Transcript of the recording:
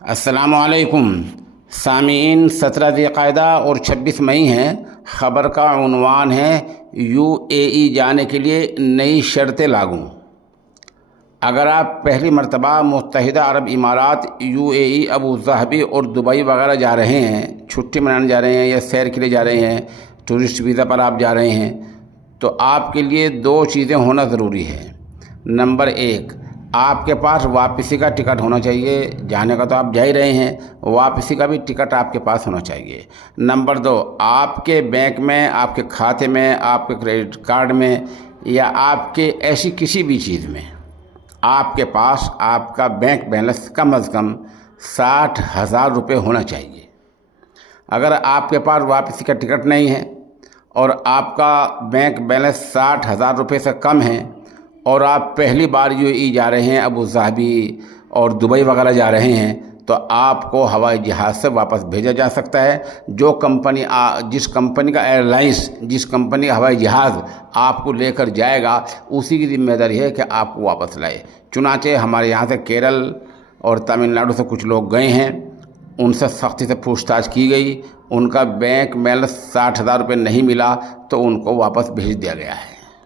अस्सलामुअलैकुम सामीन। 17 ज़िलक़ाइदा और 26 मई है। ख़बर का उन्वान है यूएई जाने के लिए नई शर्तें लागू। अगर आप पहली मरतबा मुत्तहिदा अरब इमारात यूएई अबू ज़हबी और दुबई वगैरह जा रहे हैं, छुट्टी मनाने जा रहे हैं या सैर के लिए जा रहे हैं, टूरिस्ट वीज़ा पर आप जा रहे हैं, तो आपके लिए दो चीज़ें होना ज़रूरी है। नंबर एक, आपके पास वापसी का टिकट होना चाहिए। जाने का तो आप जा ही रहे हैं, वापसी का भी टिकट आपके पास होना चाहिए। नंबर दो, आपके बैंक में, आपके खाते में, आपके क्रेडिट कार्ड में या आपके ऐसी किसी भी चीज़ में आपके पास आपका बैंक बैलेंस कम अज़ कम 60,000 रुपये होना चाहिए। अगर आपके पास वापसी का टिकट नहीं है और आपका बैंक बैलेंस 60,000 रुपये से कम है और आप पहली बार यूएई जा रहे हैं, अबू धाबी और दुबई वगैरह जा रहे हैं, तो आपको हवाई जहाज़ से वापस भेजा जा सकता है। जो कंपनी जिस कंपनी का एयरलाइंस, जिस कंपनी का हवाई जहाज़ आपको लेकर जाएगा, उसी की जिम्मेदारी है कि आपको वापस लाए। चुनांचे हमारे यहाँ से केरल और तमिलनाडु से कुछ लोग गए हैं, उनसे सख्ती से पूछताछ की गई, उनका बैंक बैलेंस 60,000 रुपये नहीं मिला तो उनको वापस भेज दिया गया है।